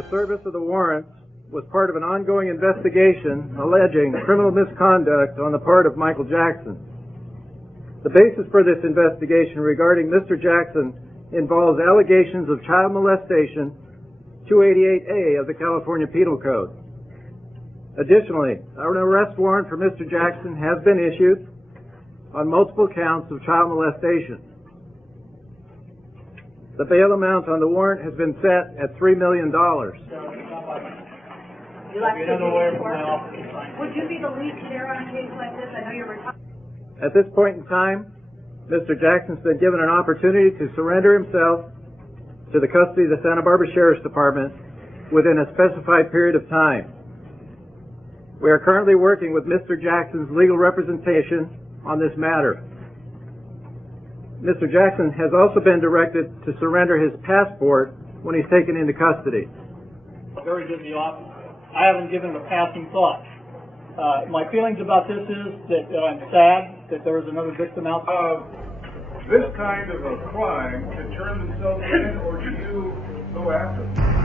the service of the warrants was part of an ongoing investigation alleging criminal misconduct on the part of Michael Jackson. The basis for this investigation regarding Mr. Jackson involves allegations of child molestation, 288A of the California Penal Code. Additionally, an arrest warrant for Mr. Jackson has been issued on multiple counts of child molestation. The bail amount on the warrant has been set at $3 million. Would you be the lead chair on a case like this? I know you're retired. At this point in time, Mr. Jackson's been given an opportunity to surrender himself to the custody of the Santa Barbara Sheriff's Department within a specified period of time. We are currently working with Mr. Jackson's legal representation on this matter. Mr. Jackson has also been directed to surrender his passport when he's taken into custody. Very busy officer. I haven't given it a passing thought. My feelings about this is that I'm sad that there is another victim out there. This kind of a crime can turn themselves in, or do you go after them?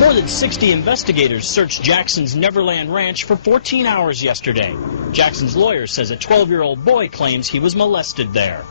More than 60 investigators searched Jackson's Neverland Ranch for 14 hours yesterday. Jackson's lawyer says a 12-year-old boy claims he was molested there.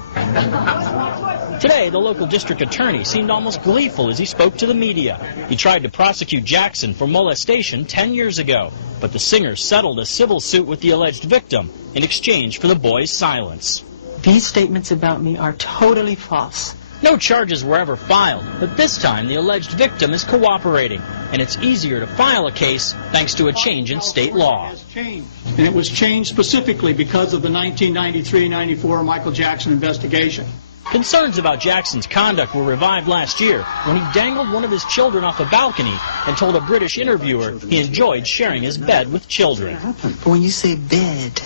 Today, the local district attorney seemed almost gleeful as he spoke to the media. He tried to prosecute Jackson for molestation 10 years ago, but the singer settled a civil suit with the alleged victim in exchange for the boy's silence. These statements about me are totally false. No charges were ever filed, but this time the alleged victim is cooperating, and it's easier to file a case thanks to a change in state law. And it was changed specifically because of the 1993-94 Michael Jackson investigation. Concerns about Jackson's conduct were revived last year when he dangled one of his children off a balcony and told a British interviewer he enjoyed sharing his bed with children. But when you say bed,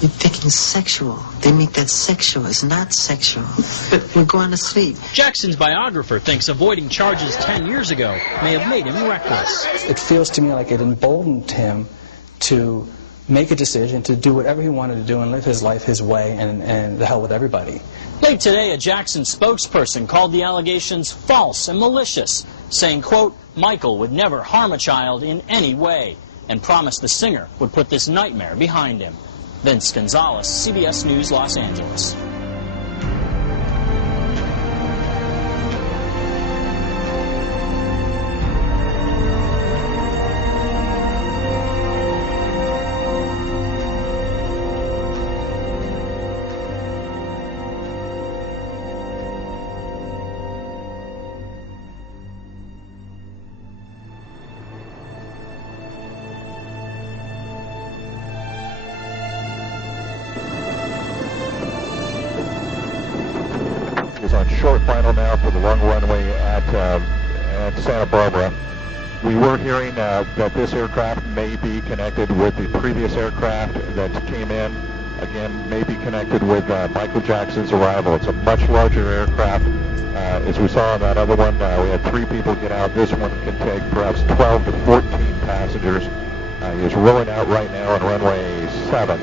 you're thinking sexual. They make that sexual. It's not sexual. We're going to sleep. Jackson's biographer thinks avoiding charges 10 years ago may have made him reckless. It feels to me like it emboldened him to make a decision to do whatever he wanted to do and live his life his way and the hell with everybody. Late today, a Jackson spokesperson called the allegations false and malicious, saying, quote, Michael would never harm a child in any way, and promised the singer would put this nightmare behind him. Vince Gonzalez, CBS News, Los Angeles. On short final now for the long runway at Santa Barbara. We were hearing that this aircraft may be connected with the previous aircraft that came in. Again, may be connected with Michael Jackson's arrival. It's a much larger aircraft. As we saw on that other one, we had 3 people get out. This one can take perhaps 12 to 14 passengers. He is rolling out right now on runway 7.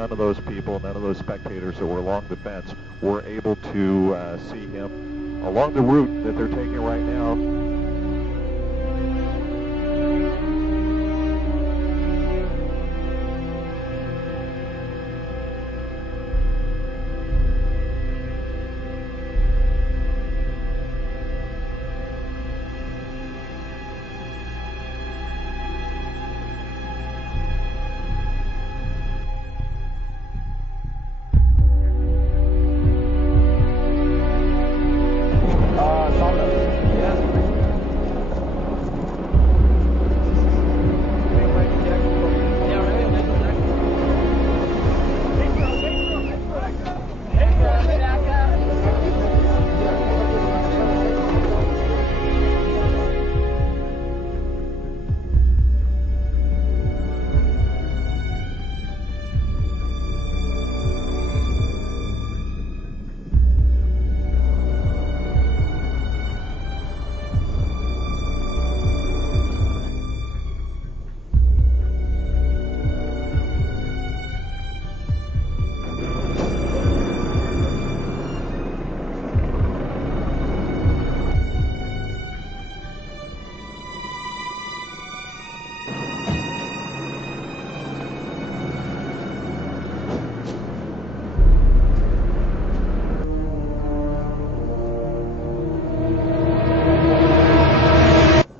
none of those people, none of those spectators that were along the fence were able to see him along the route that they're taking right now.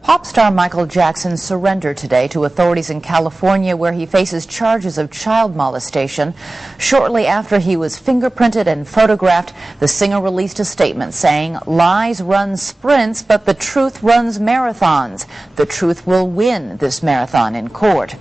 Pop star Michael Jackson surrendered today to authorities in California, where he faces charges of child molestation. Shortly after he was fingerprinted and photographed, the singer released a statement saying, "Lies run sprints, but the truth runs marathons. The truth will win this marathon in court."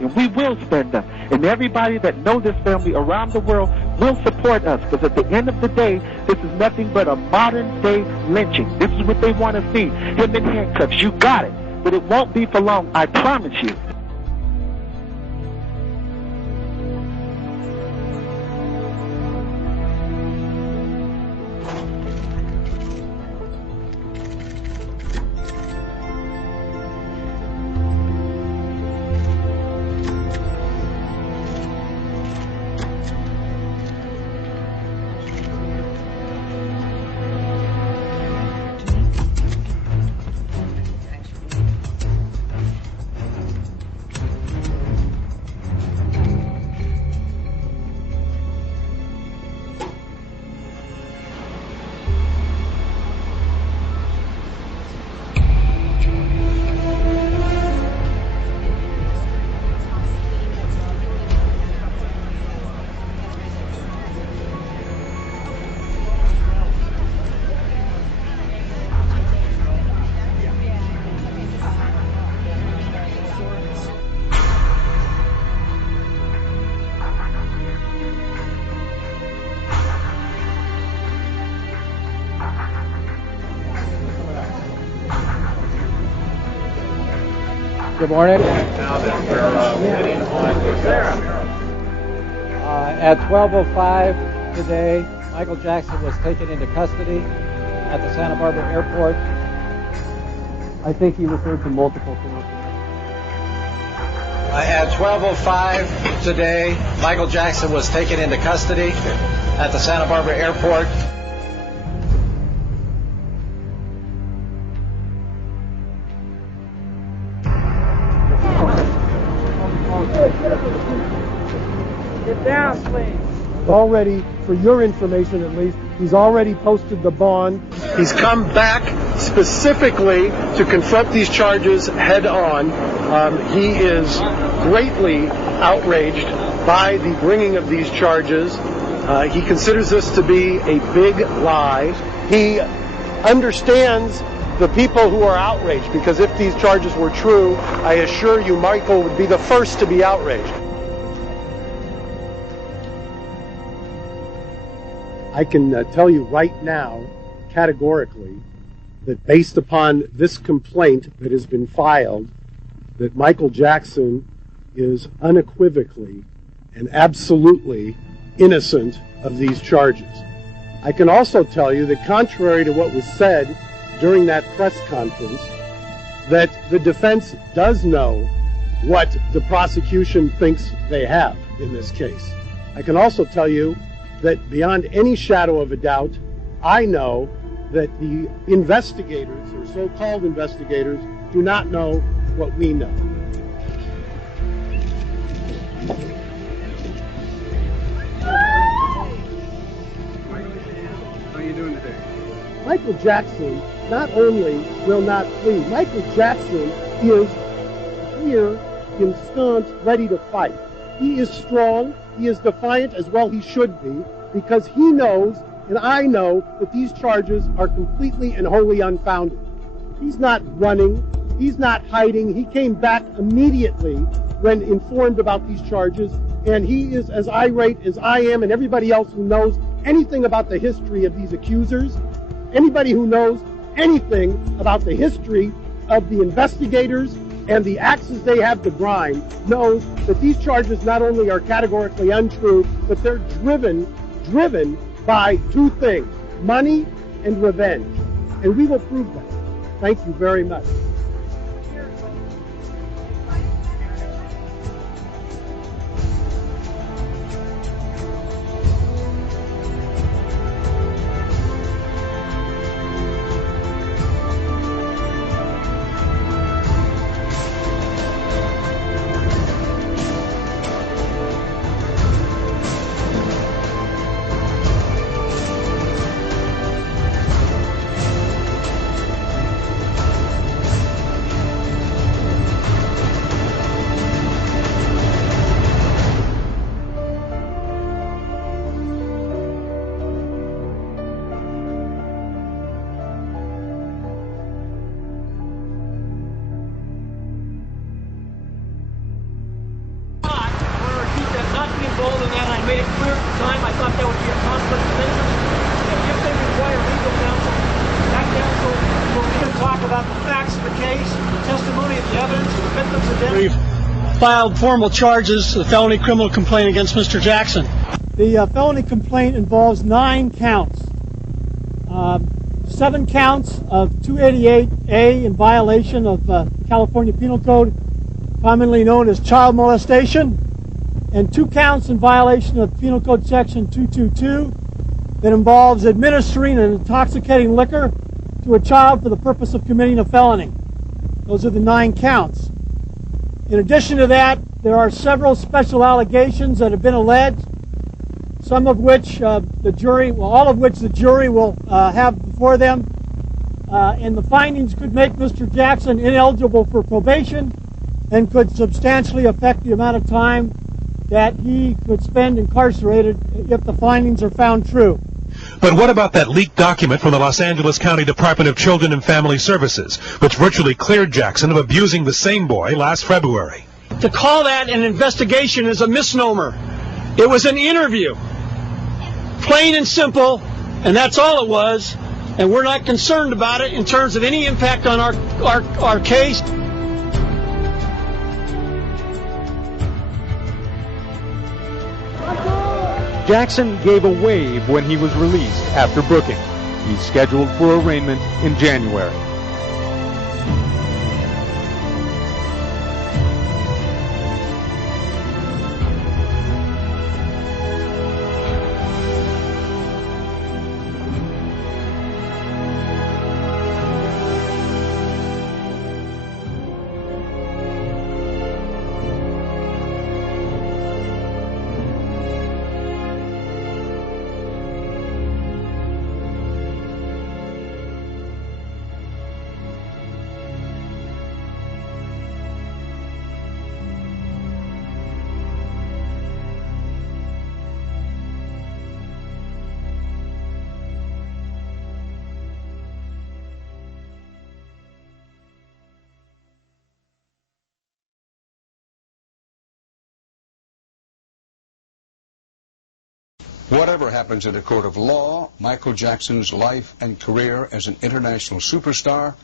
And we will stand up. And everybody that knows this family around the world will support us, because at the end of the day, this is nothing but a modern-day lynching. This is what they want to see. Him in handcuffs. You got it. But it won't be for long, I promise you. Good morning. At 12:05 today, Michael Jackson was taken into custody at the Santa Barbara airport. I think he referred to multiple things. At 12:05 today, Michael Jackson was taken into custody at the Santa Barbara airport. Get down, please. Already, for your information at least, he's already posted the bond. He's come back specifically to confront these charges head on. He is greatly outraged by the bringing of these charges. He considers this to be a big lie. He understands the people who are outraged, because if these charges were true, I assure you Michael would be the first to be outraged. I can tell you right now, categorically, that based upon this complaint that has been filed, that Michael Jackson is unequivocally and absolutely innocent of these charges. I can also tell you that contrary to what was said during that press conference, that the defense does know what the prosecution thinks they have in this case. I can also tell you that beyond any shadow of a doubt, I know that the investigators, or so-called investigators, do not know what we know. How are you doing today? Michael Jackson not only will not flee, Michael Jackson is here, ensconced, ready to fight. He is strong, he is defiant, as well he should be, because he knows, and I know, that these charges are completely and wholly unfounded. He's not running, he's not hiding, he came back immediately when informed about these charges, and he is as irate as I am and everybody else who knows anything about the history of these accusers. Anybody who knows anything about the history of the investigators and the axes they have to grind knows that these charges not only are categorically untrue, but they're driven by two things: money and revenge. And we will prove that. Thank you very much. made it clear at the time I thought that would be a conflict of interest. And if they require legal counsel, that counsel will even talk about the facts of the case, the testimony of the evidence, the victims of death. We've filed formal charges, the felony criminal complaint against Mr. Jackson. The felony complaint involves 9 counts. 7 counts of 288A in violation of the California Penal Code, commonly known as child molestation, and 2 counts in violation of Penal Code Section 222 that involves administering an intoxicating liquor to a child for the purpose of committing a felony. Those are the 9 counts. In addition to that, there are several special allegations that have been alleged, some of which the jury, well, all of which the jury will have before them, and the findings could make Mr. Jackson ineligible for probation and could substantially affect the amount of time that he could spend incarcerated if the findings are found true. But what about that leaked document from the Los Angeles County Department of Children and Family Services, which virtually cleared Jackson of abusing the same boy last February? To call that an investigation is a misnomer. It was an interview. Plain and simple, and that's all it was, and we're not concerned about it in terms of any impact on our case. Jackson gave a wave when he was released after booking. He's scheduled for arraignment in January. Whatever happens in a court of law, Michael Jackson's life and career as an international superstar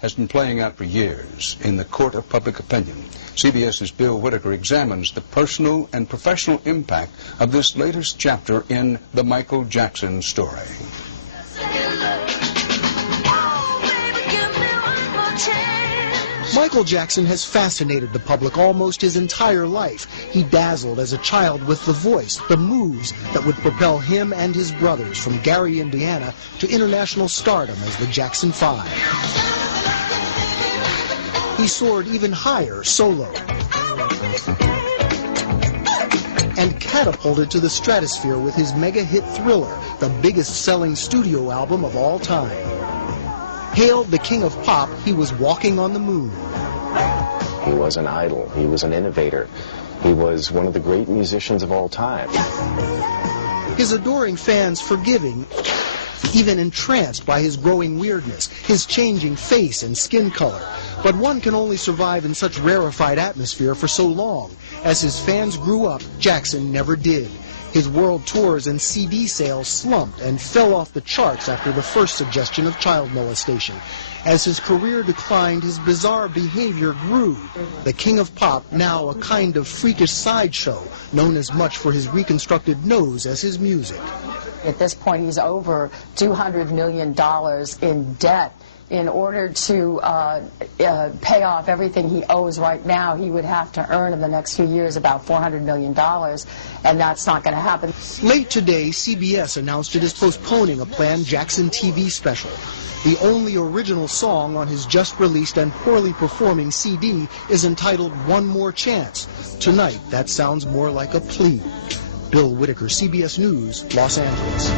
has been playing out for years in the court of public opinion. CBS's Bill Whitaker examines the personal and professional impact of this latest chapter in the Michael Jackson story. Oh, baby, give me one more chance. Michael Jackson has fascinated the public almost his entire life. He dazzled as a child with the voice, the moves that would propel him and his brothers from Gary, Indiana to international stardom as the Jackson 5. He soared even higher solo and catapulted to the stratosphere with his mega hit Thriller, the biggest selling studio album of all time. Hailed the king of pop, he was walking on the moon. He was an idol. He was an innovator. He was one of the great musicians of all time. His adoring fans forgiving, even entranced by his growing weirdness, his changing face and skin color. But one can only survive in such rarefied atmosphere for so long. As his fans grew up, Jackson never did. His world tours and CD sales slumped and fell off the charts after the first suggestion of child molestation. As his career declined, his bizarre behavior grew. The king of pop, now a kind of freakish sideshow, known as much for his reconstructed nose as his music. At this point, he's over $200 million in debt. In order to pay off everything he owes right now, he would have to earn in the next few years about $400 million, and that's not going to happen. Late today, CBS announced it is postponing a planned Jackson TV special. The only original song on his just-released and poorly performing CD is entitled One More Chance. Tonight, that sounds more like a plea. Bill Whitaker, CBS News, Los Angeles.